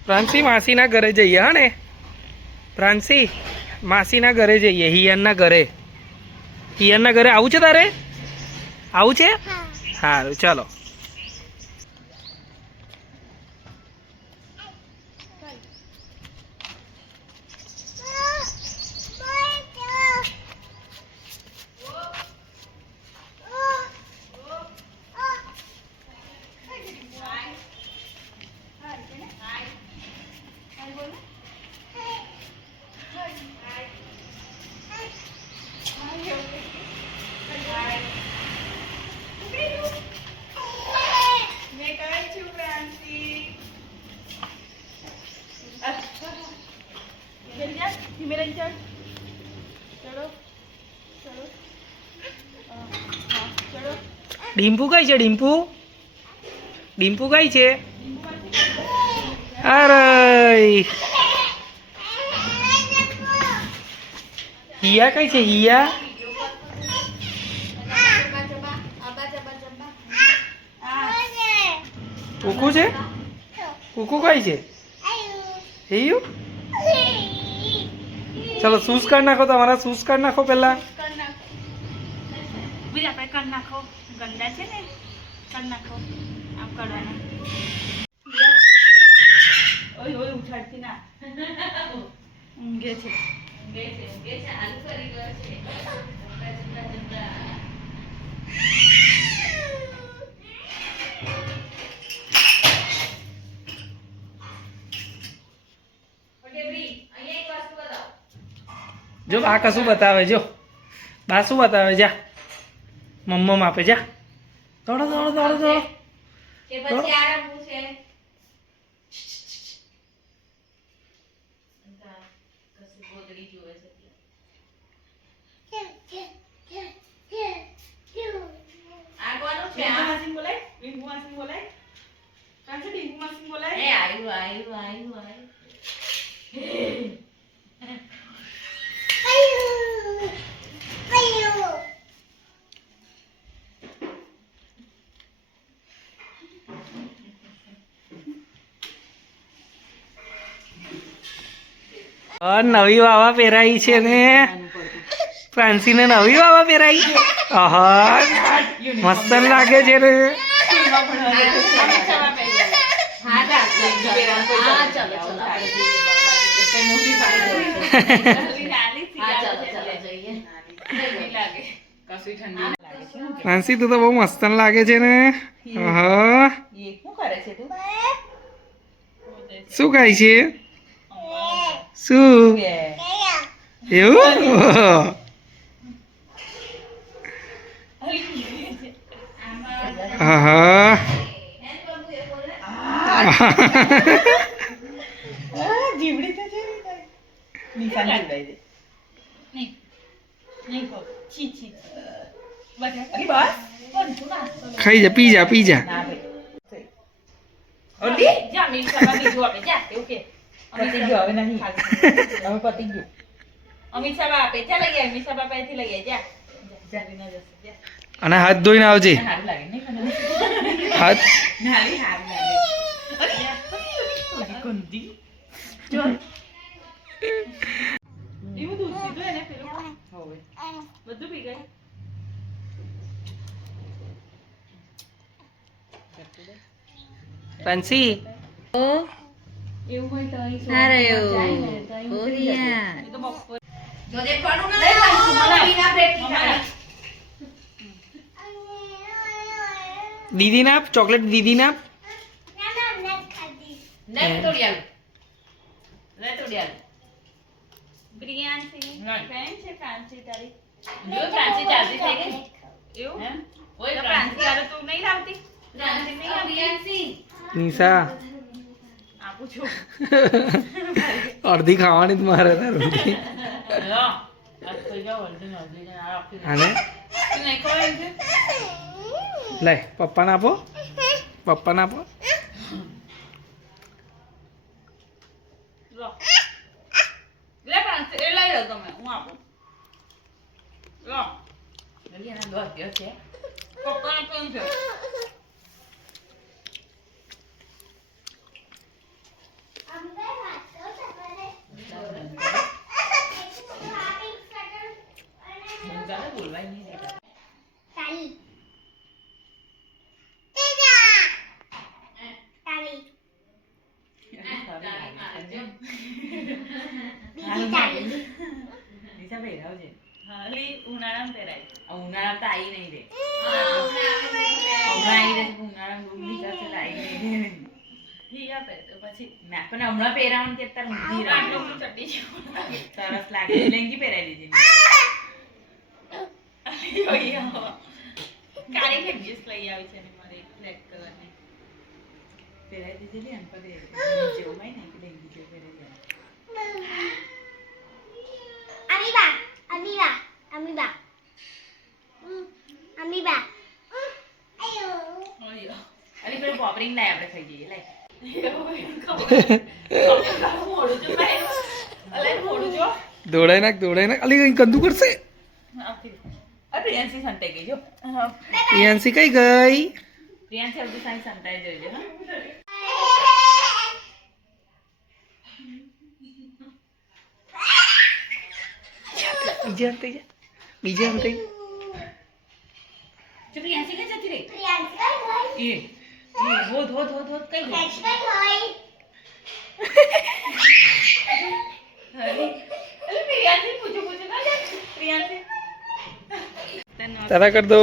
પ્રાંસી માસીના ઘરે જઈએ હા ને પ્રાંસી માસીના ઘરે જઈએ હિયનના ઘરે આવું છે તારે આવું છે સારું ચાલો ડીમ્પુ કઈ છે ડીમ્પુ કઈ છે અરે હિયા કઈ છે હિયા કુકુ છે કુકુ કઈ છે હિયુ ચલો શૂઝ કાઢ નાખો તમારા શૂઝ કાઢ નાખો પહેલા ગંદા છે ને કર નાખો આમ કરવાના ઓય ઓય ઉઠાડતી ના ઊંઘે છે આલુ કરી ગયો છે જો આ કશું બતાવે જો બા શું બતાવે જા મમ્મમ આપે જા દોડો દોડો દોડો દોડો કે પછી આ રંગનું છે કશું ગોદડી જોવે છે આ કોનું છે આ માસી બોલાય ડીંગુ માસી બોલાય કાં છે ડીંગુ માસી બોલાય એ આયુ નવી વાવા પહેરાઈ છે ને પ્રાંસીને નવી વાવા પહેરાઈ આહા મસ્ત લાગે છે ને પ્રાંસી તું તો બહુ મસ્ત લાગે છે ને આહા શું ખાય છે શું એવું હા જીવડી તો છે નિશાન જીવડાઈ દે નહીં કો છી છી બસ કોણ સુના ખાઈ જા પી જા ના ભાઈ ઓલી જા મી સભા બીજું આપે જા એવું કે પતી ગયો હવે નહીં હવે પતી ગયું અમિત સભા આપે ચા લઈ ગયા અમિત સભા પાસેથી લઈ ગયા જા જા ના જશે જા અને હાથ ધોઈને આવજે હારું લાગે નહીં હાથ નાલી હારું લાગે અરે ગંદી જો એવું દૂધ પીધું એને પેલું હવે બધું પી ગઈ પ્રાંસી એવું હોય તો અહીં અરે જાય ઓ ને તો અહીં ઓરિયા તો બપોર જો દે પડું ના ના દીદીને આપ ચોકલેટ દીદીને આપ પ્રિયાંશી ફ્રેન્ડ છે ફ્રાન્સી તારી જો ફ્રાન્સી ચાલતી થઈ ગઈ એવું હે ઓય ફ્રાન્સી આરે તું નહીં લાવતી ફ્રાન્સી નહીં પ્રિયાંશી નિશા આપું છું અડધી ખાવાની જ મારે તારું લો આ તો જાવ અડધી ને આ આપી અને તું નહીં ખવાય છે લે પપ્પાને આપો લો લે ફ્રાન્સી એ લઈ લો તમે હું આપું લો જલ્દી એના દોસ્ત ગયો છે પપ્પાને કેમ છે તો પહેરાવજે. હા, લી ઉનાળામાં પહેરાય. ઉનાળામાં તો આવી નહીં રે. હમણાં આવી રહે છે, ઉનાળામાં રૂમ લીધા છે તો આવી નહીં રે. હિયા પહેર તો પછી ના પણ હમણાં પહેરાવાનું કે તાર ઊંધી રાખો ચટી સરસ લાગે લેંગી પહેરાવી દેજે. કાળી ફેબ્રિક્સ લઈ આવી છે ને મારે બ્લેક કલરની પહેરાવી દેજે લે. એમ પર જેવું હોય ને કે લેંગી જેવું પહેરાવી દે. ઓયો અરે પેલું પોપરિંગ લાય આપણે ખાઈ જઈએ લાય. મોડું જો ભાઈ અલે મોડું જો દોડાઈ નાખ અલી કઈ ગંદુ કરશે. અરે પ્રિયાંશી સંતાઈ ગઈ જો. યાંસી કઈ ગઈ? પ્રિયાંશી અવધી સાઈ સંતાઈ જોઈજો હા. બીજે અંતે જો પ્રિયાંશી કઈ જતી રહી? એ હોદ કઈ ગઈ? અરે પ્રિયાંશી પૂછો ના જા પ્રિયાંશી તારા કર દો.